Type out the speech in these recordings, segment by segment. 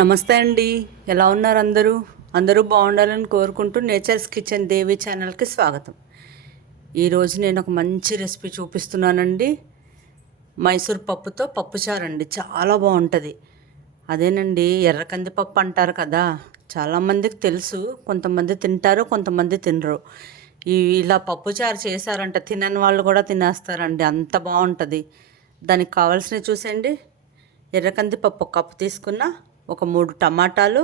నమస్తే అండి. ఎలా ఉన్నారు అందరూ? అందరూ బాగుండాలని కోరుకుంటూ నేచర్స్ కిచెన్ దేవి ఛానల్కి స్వాగతం. ఈరోజు నేను ఒక మంచి రెసిపీ చూపిస్తున్నానండి. మైసూర్ పప్పుతో పప్పుచారు అండి. చాలా బాగుంటుంది. అదేనండి, ఎర్ర కందిపప్పు అంటారు కదా, చాలామందికి తెలుసు. కొంతమంది తింటారు, కొంతమంది తినరు. ఇలా పప్పుచారు చేశారంట తినని వాళ్ళు కూడా తినేస్తారండి, అంత బాగుంటుంది. దానికి కావాల్సినవి చూసేయండి. ఎర్ర కందిపప్పు ఒక కప్పు తీసుకున్న, ఒక 3 టమాటాలు,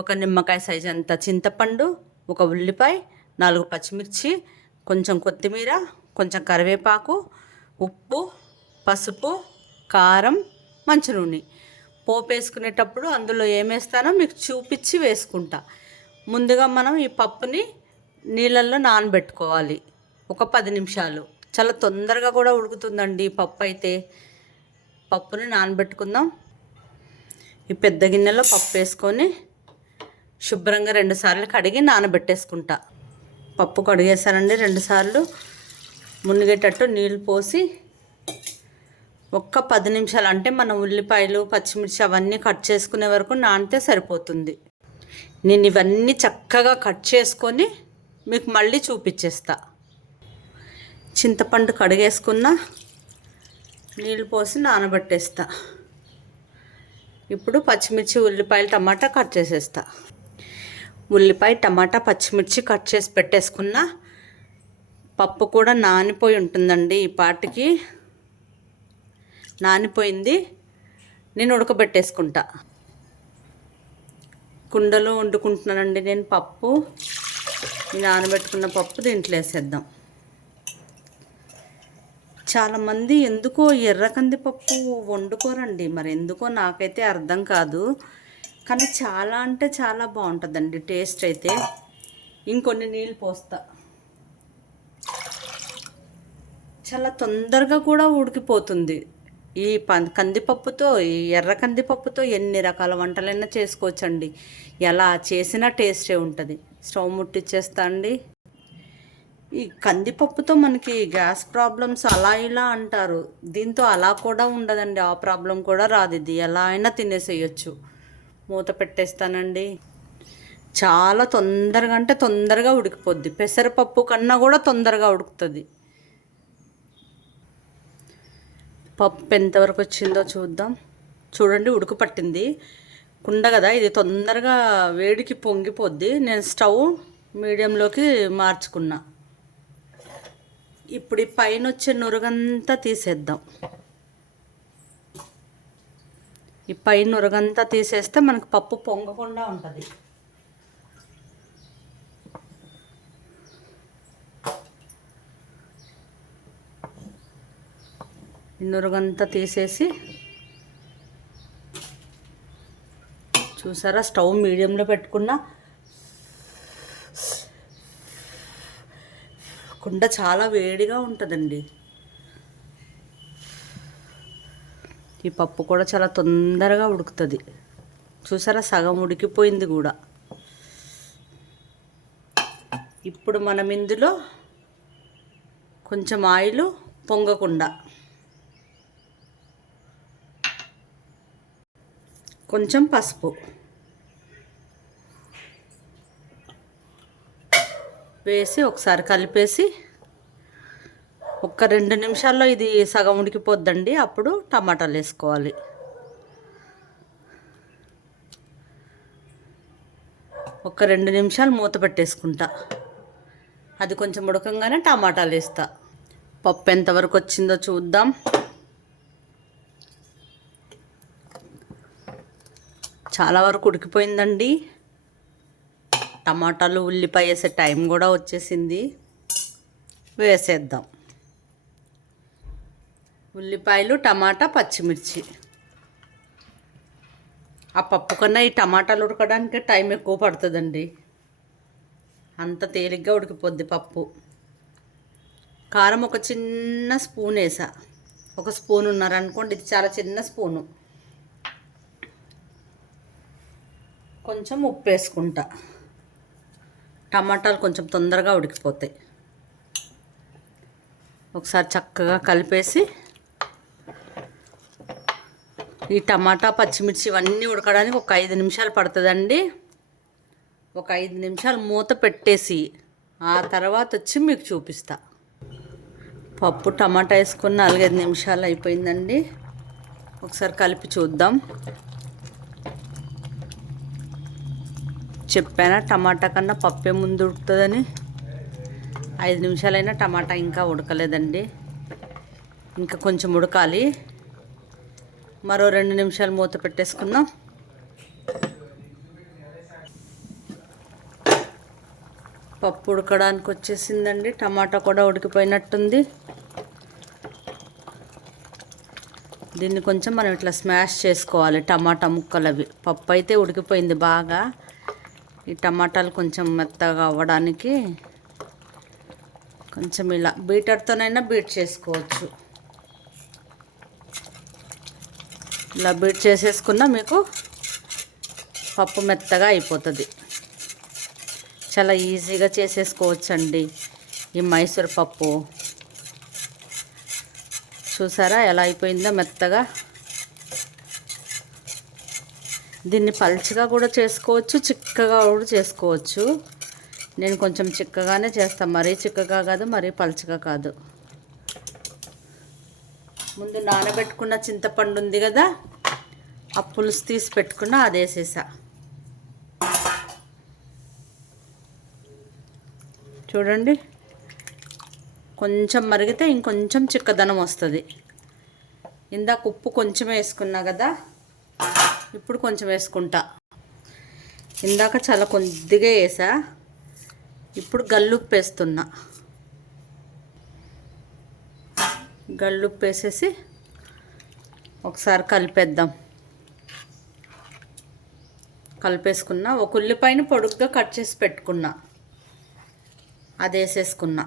ఒక నిమ్మకాయ సైజు అంత చింతపండు, ఒక ఉల్లిపాయ, 4 పచ్చిమిర్చి, కొంచెం కొత్తిమీర, కొంచెం కరివేపాకు, ఉప్పు, పసుపు, కారం, మంచి నూనె. పోపు వేసుకునేటప్పుడు అందులో ఏమేస్తానో మీకు చూపించి వేసుకుంటా. ముందుగా మనం ఈ పప్పుని నీళ్ళల్లో నానబెట్టుకోవాలి ఒక 10 నిమిషాలు. చాలా తొందరగా కూడా ఉడుకుతుందండి ఈ పప్పు అయితే. పప్పుని నానబెట్టుకుందాం. ఈ పెద్ద గిన్నెలో పప్పు వేసుకొని శుభ్రంగా 2 సార్లు కడిగి నానబెట్టేసుకుంటా. పప్పు కడిగేసానండి 2 సార్లు. మునిగేటట్టు నీళ్ళు పోసి ఒక్క 10 నిమిషాలు, అంటే మనం ఉల్లిపాయలు పచ్చిమిర్చి అవన్నీ కట్ చేసుకునే వరకు నానితే సరిపోతుంది. నేను ఇవన్నీ చక్కగా కట్ చేసుకొని మీకు మళ్ళీ చూపించేస్తా. చింతపండు కడిగేసుకున్న, నీళ్ళు పోసి నానబెట్టేస్తా. ఇప్పుడు పచ్చిమిర్చి, ఉల్లిపాయలు, టమాటా కట్ చేసేస్తా. ఉల్లిపాయ, టమాటా, పచ్చిమిర్చి కట్ చేసి పెట్టేసుకున్న. పప్పు కూడా నానిపోయి ఉంటుందండి. ఈ పాటికి నానిపోయింది. నేను ఉడకబెట్టేసుకుంటా. కుండలో వండుకుంటున్నానండి నేను పప్పు. నానబెట్టుకున్న పప్పు దీంట్లో వేసేద్దాం. చాలామంది ఎందుకో ఎర్ర కందిపప్పు వండుకోరండి, మరి ఎందుకో నాకైతే అర్థం కాదు. కానీ చాలా అంటే చాలా బాగుంటుందండి టేస్ట్ అయితే. ఇంకొన్ని నీళ్ళు పోస్తా. చాలా తొందరగా కూడా ఉడికిపోతుంది. ఈ కందిపప్పుతో, ఈ ఎర్ర కందిపప్పుతో ఎన్ని రకాల వంటలైనా చేసుకోవచ్చండి. ఎలా చేసినా టేస్టే ఉంటుంది. స్టవ్ ముట్టిచ్చేస్తా అండి. ఈ కందిపప్పుతో మనకి గ్యాస్ ప్రాబ్లమ్స్ అలా ఇలా అంటారు. దీంతో అలా కూడా ఉండదండి, ఆ ప్రాబ్లం కూడా రాదు. ఇది ఎలా అయినా తినేసేయచ్చు. మూత పెట్టేస్తానండి. చాలా తొందరగా, అంటే తొందరగా ఉడికిపోద్ది. పెసరపప్పు కన్నా కూడా తొందరగా ఉడుకుతుంది. పప్పు ఎంతవరకు వచ్చిందో చూద్దాం. చూడండి, ఉడుకు పట్టింది. కుండ కదా ఇది, తొందరగా వేడికి పొంగిపోద్ది. నేను స్టవ్ మీడియంలోకి మార్చుకున్నా. ఇప్పుడు ఈ పైన వచ్చే నురగంతా తీసేద్దాం. ఈ పైన నురగంతా తీసేస్తే మనకు పప్పు పొంగకుండా ఉంటుంది. ఈ నురగంతా తీసేసి, చూసారా, స్టవ్ మీడియంలో పెట్టుకున్నా. కుండ చాలా వేడిగా ఉంటుందండి. ఈ పప్పు కూడా చాలా తొందరగా ఉడుకుతుంది. చూసారా, సగం ఉడికిపోయింది కూడా. ఇప్పుడు మనం ఇందులో కొంచెం ఆయిల్, పొంగకుండా కొంచెం పసుపు వేసి ఒకసారి కలిపేసి ఒక 2 నిమిషాల్లో ఇది సగం ఉడికిపోద్దండి. అప్పుడు టమాటాలు వేసుకోవాలి. ఒక 2 నిమిషాలు మూత పెట్టేసుకుంటా. అది కొంచెం ఉడకంగానే టమాటాలు వేస్తా. పప్పు ఎంతవరకు వచ్చిందో చూద్దాం. చాలా వరకు ఉడికిపోయిందండి. టమాటాలు, ఉల్లిపాయ వేసే టైం కూడా వచ్చేసింది. వేసేద్దాం. ఉల్లిపాయలు, టమాటా, పచ్చిమిర్చి. ఆ పప్పు కన్నా ఈ టమాటాలు ఉడకడానికి టైం ఎక్కువ పడుతుందండి. అంత తేలిగ్గా ఉడికిపోద్ది పప్పు. కారం ఒక చిన్న స్పూన్ వేసా. ఒక స్పూన్ ఉన్నారనుకోండి, ఇది చాలా చిన్న స్పూను. కొంచెం ఉప్పు వేసుకుంటా. టమాటాలు కొంచెం తొందరగా ఉడికిపోతాయి. ఒకసారి చక్కగా కలిపేసి ఈ టమాటా పచ్చిమిర్చి ఇవన్నీ ఉడకడానికి ఒక 5 నిమిషాలు పడుతుందండి. ఒక 5 నిమిషాలు మూత పెట్టేసి ఆ తర్వాత వచ్చి మీకు చూపిస్తా. పప్పు టమాటా వేసుకుని 4-5 నిమిషాలు అయిపోయిందండి. ఒకసారి కలిపి చూద్దాం. చెప్పానా టమాటా కన్నా పప్పే ముందు ఉడుకుతుందని. 5 నిమిషాలైనా టమాటా ఇంకా ఉడకలేదండి. ఇంకా కొంచెం ఉడకాలి. మరో 2 నిమిషాలు మూత పెట్టేసుకుందాం. పప్పు ఉడకడానికి వచ్చేసిందండి. టమాటా కూడా ఉడికిపోయినట్టుంది. దీన్ని కొంచెం మనం ఇట్లా స్మాష్ చేసుకోవాలి. టమాటా ముక్కలు అవి. పప్పు అయితే ఉడికిపోయింది బాగా. ఈ టమాటాలు కొంచెం మెత్తగా అవ్వడానికి కొంచెం ఇలా బీటర్తోనైనా బీట్ చేసుకోవచ్చు. ఇలా బీట్ చేసేసుకున్నా మీకు పప్పు మెత్తగా అయిపోతుంది. చాలా ఈజీగా చేసేసుకోవచ్చండి ఈ మైసూర్ పప్పు. చూసారా ఎలా అయిపోయిందో మెత్తగా. దీన్ని పల్చగా కూడా చేసుకోవచ్చు, చిక్కగా కూడా చేసుకోవచ్చు. నేను కొంచెం చిక్కగానే చేస్తాను. మరీ చిక్కగా కాదు, మరీ పల్చగా కాదు. ముందు నానబెట్టుకున్న చింతపండు ఉంది కదా, ఆ పులుసు తీసి పెట్టుకున్న అది వేసేసా. చూడండి, కొంచెం మరిగితే ఇంకొంచెం చిక్కదనం వస్తుంది. ఇందాక ఉప్పు కొంచెం వేసుకున్నా కదా, ఇప్పుడు కొంచెం వేసుకుంటా. ఇందాక చాలా కొద్దిగా వేసా, ఇప్పుడు గల్లుప్పు వేస్తున్నా. గల్లుప్పు వేసేసి ఒకసారి కలిపేద్దాం. కలిపేసుకున్నా. ఒక ఉల్లిపాయని పొడుగ్గా కట్ చేసి పెట్టుకున్నా, అది వేసేసుకున్నా.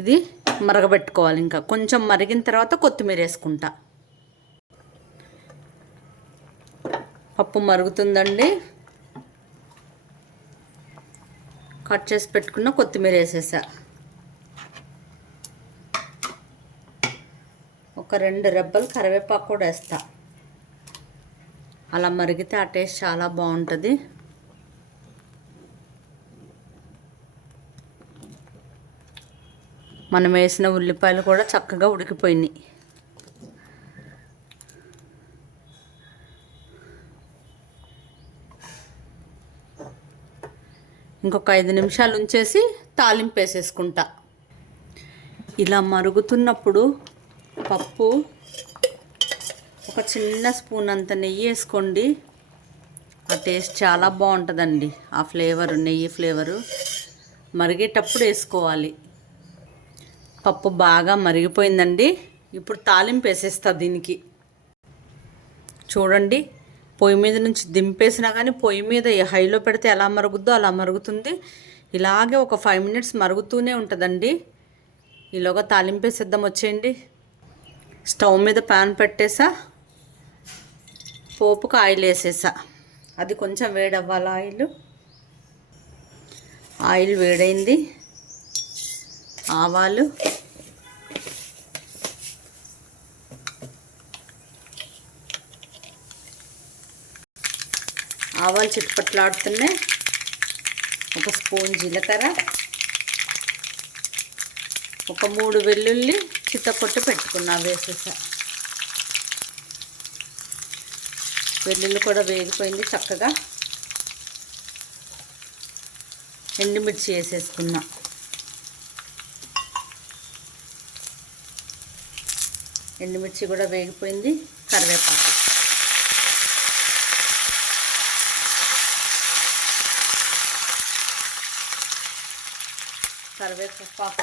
ఇది మరగబెట్టుకోవాలి. ఇంకా కొంచెం మరిగిన తర్వాత కొత్తిమీర వేసుకుంటా. పప్పు మరుగుతుందండి. కట్ చేసి పెట్టుకున్న కొత్తిమీర వేసేసా. ఒక 2 రెబ్బలు కరివేపాకు కూడా వేస్తా. అలా మరిగితే ఆ టేస్ట్ చాలా బాగుంటుంది. మనం వేసిన ఉల్లిపాయలు కూడా చక్కగా ఉడికిపోయినాయి. ఇంకొక 5 నిమిషాలు ఉంచేసి తాలింపు వేసేసుకుంటా. ఇలా మరుగుతున్నప్పుడు పప్పు ఒక చిన్న స్పూన్ అంత నెయ్యి వేసుకోండి. ఆ టేస్ట్ చాలా బాగుంటుందండి. ఆ ఫ్లేవరు, నెయ్యి ఫ్లేవరు మరిగేటప్పుడు వేసుకోవాలి. పప్పు బాగా మరిగిపోయిందండి. ఇప్పుడు తాలింపు వేసేస్తా దీనికి. చూడండి, పొయ్యి మీద నుంచి దింపేసినా కానీ పొయ్యి మీద హైలో పెడితే ఎలా మరుగుద్దో అలా మరుగుతుంది. ఇలాగే ఒక 5 మినిట్స్ మరుగుతూనే ఉంటుందండి. ఈలోగా తాలింపు వేసేద్దాం. వచ్చేయండి. స్టవ్ మీద ప్యాన్ పెట్టేసా, పోపుకు ఆయిల్ వేసేసా. అది కొంచెం వేడవ్వాలి. ఆయిల్ వేడైంది. ఆవాలు, చిట్పట్లాడుతున్నాయి. ఒక స్పూన్ జీలకర్ర, ఒక 3 వెల్లుల్లి చిత్తకొట్టు పెట్టుకున్నా వేసేసా. వెల్లుల్లి కూడా వేగిపోయింది చక్కగా. ఎండుమిర్చి వేసేసుకున్నా. ఎండుమిర్చి కూడా వేగిపోయింది. కరివేపాకు,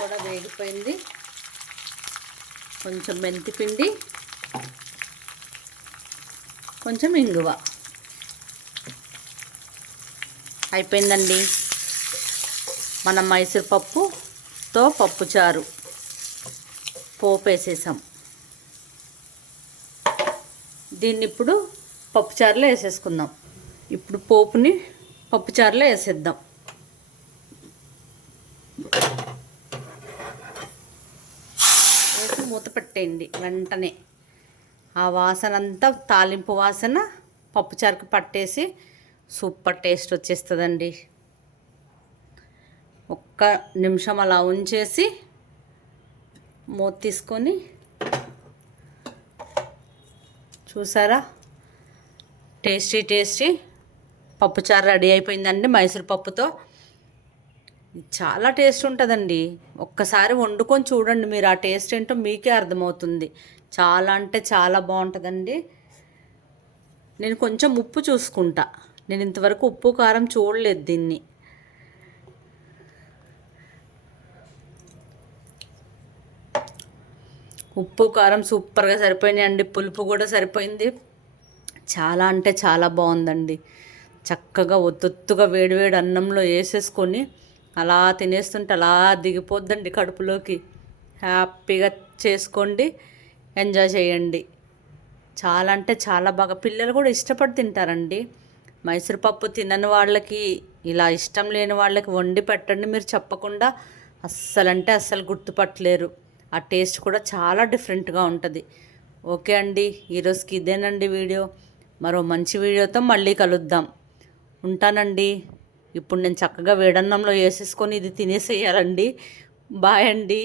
కూడా వేగిపోయింది. కొంచెం మెంతిపిండి, కొంచెం ఇంగువ. అయిపోయిందండి మన మైసూర్ పప్పుతో పప్పుచారు. పోపు వేసేసాం. దీన్ని ఇప్పుడు పప్పుచారులో వేసేసుకుందాం. ఇప్పుడు పోపుని పప్పుచారులో వేసేద్దాం. వేసి మూత పెట్టేయండి. వెంటనే ఆ వాసన అంతా తాలింపు వాసన పప్పుచారుకి పట్టేసి సూపర్ టేస్ట్ వచ్చేస్తుందండి. ఒక్క నిమిషం అలా ఉంచేసి మూత తీసుకొని చూసారా, టేస్టీ పప్పుచారు రెడీ అయిపోయిందండి మైసూర్ పప్పుతో. చాలా టేస్ట్ ఉంటుందండి. ఒక్కసారి వండుకొని చూడండి, మీరు ఆ టేస్ట్ ఏంటో మీకే అర్థమవుతుంది. చాలా అంటే చాలా బాగుంటుందండి. నేను కొంచెం ఉప్పు చూసుకుంటా. నేను ఇంతవరకు ఉప్పు కారం చూడలేదు దీన్ని. ఉప్పు కారం సూపర్గా సరిపోయినాయండి. పులుపు కూడా సరిపోయింది. చాలా అంటే చాలా బాగుందండి. చక్కగా ఒత్తొత్తుగా వేడివేడి అన్నంలో వేసేసుకొని అలా తినేస్తుంటే అలా దిగిపోద్దండి కడుపులోకి. హ్యాపీగా చేసుకోండి, ఎంజాయ్ చేయండి. చాలా అంటే చాలా బాగా పిల్లలు కూడా ఇష్టపడి తింటారండి. మైసూర్పప్పు తినని వాళ్ళకి, ఇలా ఇష్టం లేని వాళ్ళకి వండి పెట్టండి, మీరు చెప్పకుండా అస్సలంటే అస్సలు గుర్తుపట్టలేరు. ఆ టేస్ట్ కూడా చాలా డిఫరెంట్గా ఉంటుంది. ఓకే అండి, ఈరోజుకి ఇదేనండి వీడియో. మరో మంచి వీడియోతో మళ్ళీ కలుద్దాం. ఉంటానండి. ఇప్పుడు నేను చక్కగా వేడన్నంలో వేసేసుకొని ఇది తినేసేయాలండి. బాయ్ అండి.